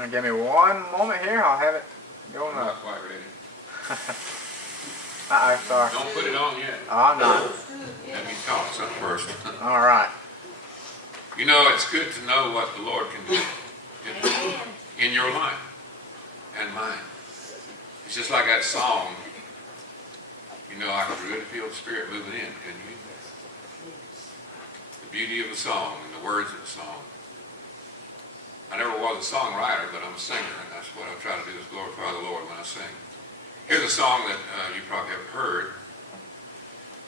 Now give me one moment here. I'll have it going I'm up. not quite ready. Sorry. Don't put it on yet. Oh, I'm not. Let me talk some first. All right. You know, it's good to know what the Lord can do in your life and mine. It's just like that song. You know, I could really feel the Spirit moving in, couldn't you? The beauty of the song and the words of the song. I never was a songwriter, but I'm a singer, and that's what I try to do, is glorify the Lord when I sing. Here's a song that you probably have heard.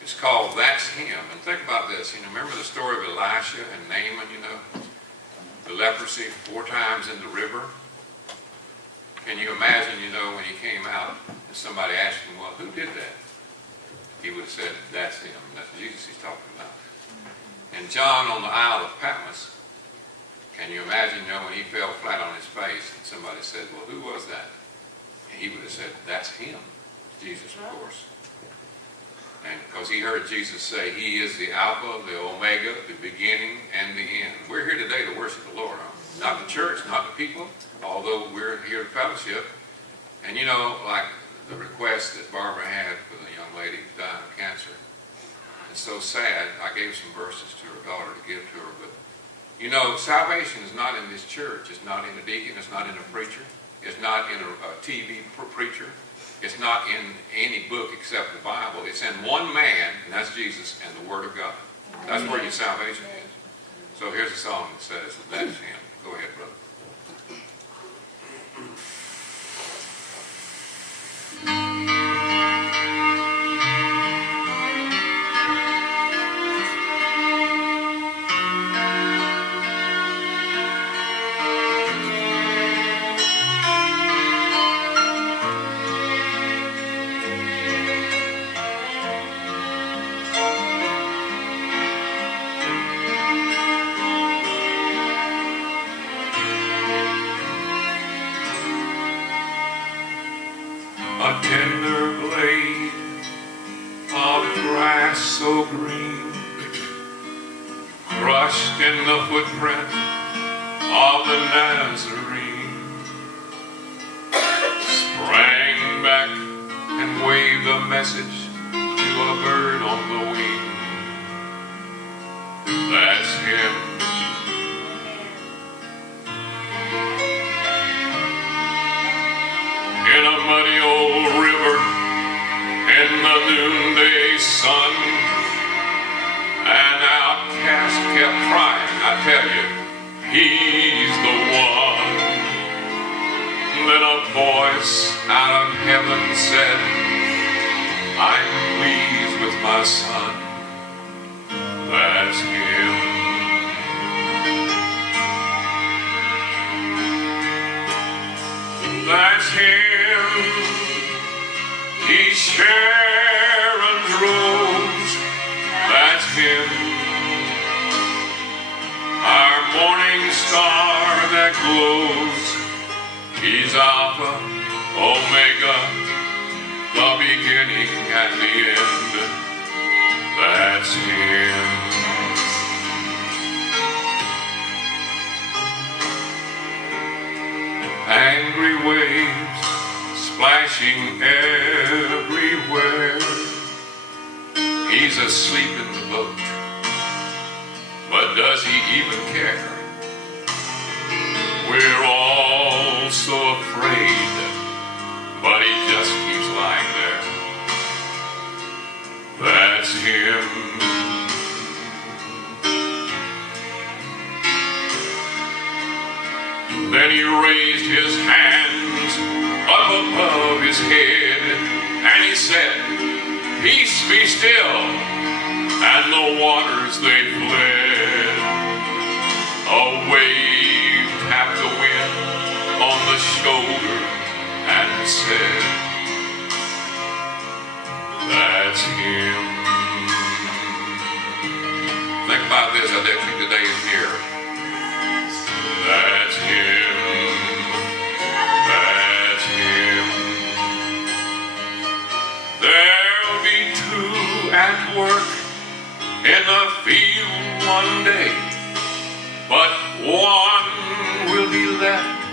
It's called That's Him. And think about this. You know, remember the story of Elisha and Naaman, you know? The leprosy 4 times in the river. Can you imagine, you know, when he came out and somebody asked him, well, who did that? He would have said, that's him. That's Jesus he's talking about. And John on the Isle of Patmos, can you imagine, you know, when he fell flat on his face and somebody said, well, who was that? And he would have said, that's him. Jesus, of course. And because he heard Jesus say, he is the Alpha, the Omega, the beginning, and the end. We're here today to worship the Lord. Not the church, not the people, although we're here to fellowship. And you know, like the request that Barbara had for the young lady who died of cancer. It's so sad. I gave some verses to her daughter to give to her. But you know, salvation is not in this church. It's not in a deacon. It's not in a preacher. It's not in a TV preacher. It's not in any book except the Bible. It's in one man, and that's Jesus, and the Word of God. That's where your salvation is. So here's a song that says, that's him. Go ahead, brother. A tender blade of grass so green, crushed in the footprint of the Nazarene, sprang back and waved a message to a bird on the wing. That's him. In a muddy old river, in the noonday sun, an outcast kept crying, I tell you, he's the one. Then a voice out of heaven said, I'm pleased with my son. That's him. That's him. He's Sharon's rose. That's him. Our morning star that glows. He's Alpha, Omega, the beginning and the end. That's him. Angry waves splashing everywhere. He's asleep in the boat, but does he even care? We're all so afraid, but he just keeps lying there. That's him. Then he raised his hands up above his head, and he said, peace be still, and the waters they fled. A wave tapped the wind on the shoulder and said, that's him. Think about this, I think today is here. That's him. That's him. There'll be 2 at work in the field one day, but one will be left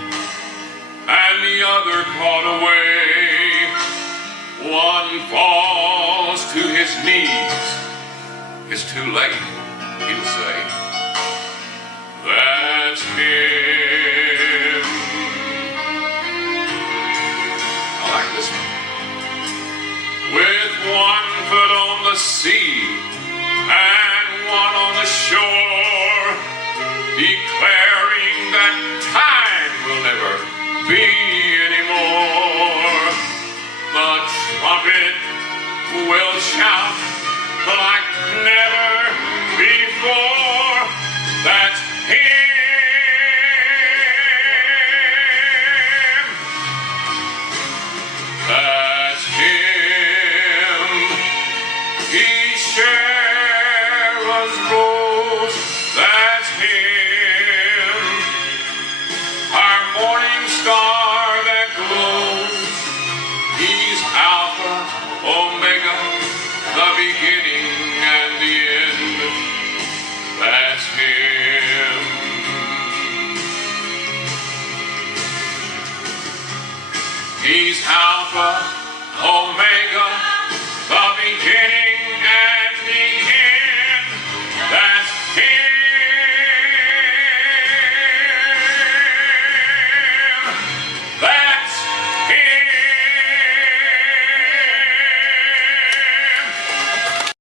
it's too late, he'll say, that's him. I like this one. With one foot on the sea and one on the shore, declaring that time will never be anymore. The trumpet will shout like never before. That's him. That's him. He Sharon's rose. That's him. Our morning star that glows. He's Alpha, Omega, the beginning and the end. That's him. He's Alpha, Omega, the beginning and